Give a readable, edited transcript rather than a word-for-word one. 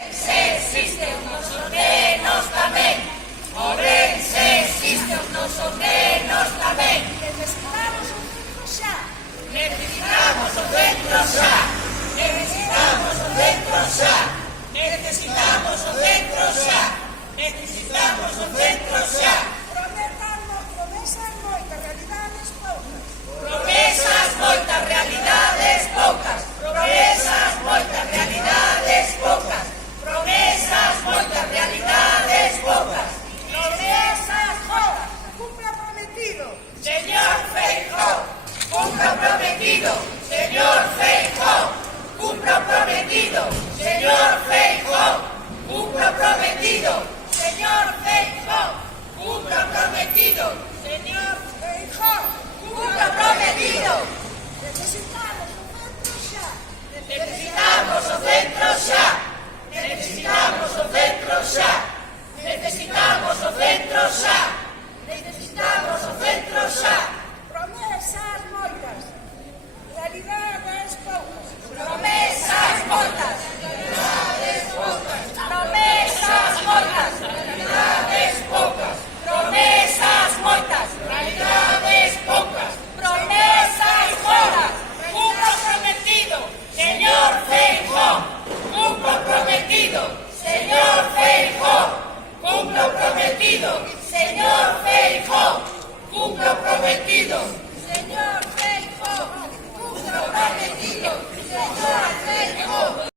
Se existe un noso nenos tamén. Ourense existe un noso nenos tamén. Necesitamos un centro xa. Necesitamos o centro xa. Necesitamos o centro xa. Necesitamos o centro xa. Necesitamos o centro xa.